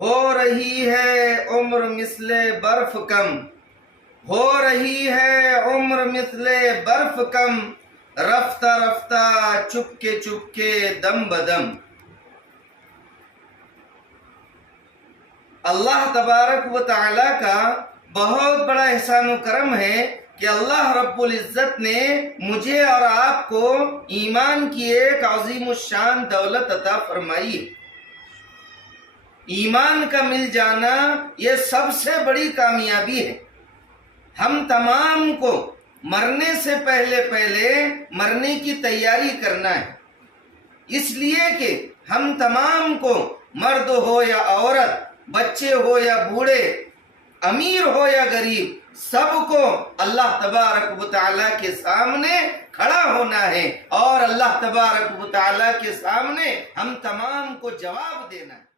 हो रही है उम्र मिसले बर्फ कम, हो रही है उम्र मिसले बर्फ कम, रफ्ता रफ्ता चुपके दम बदम। अल्लाह तबारक व तआला का बहुत बड़ा एहसान करम है कि अल्लाह रब्बुल इज़्ज़त ने मुझे और आपको ईमान की एक अज़ीम शान दौलत अता फरमाई है। ईमान का मिल जाना ये सबसे बड़ी कामयाबी है। हम तमाम को मरने से पहले पहले मरने की तैयारी करना है, इसलिए कि हम तमाम को, मर्द हो या औरत, बच्चे हो या बूढ़े, अमीर हो या गरीब, सबको अल्लाह तबारक व तआला के सामने खड़ा होना है और अल्लाह तबारक व तआला के सामने हम तमाम को जवाब देना है।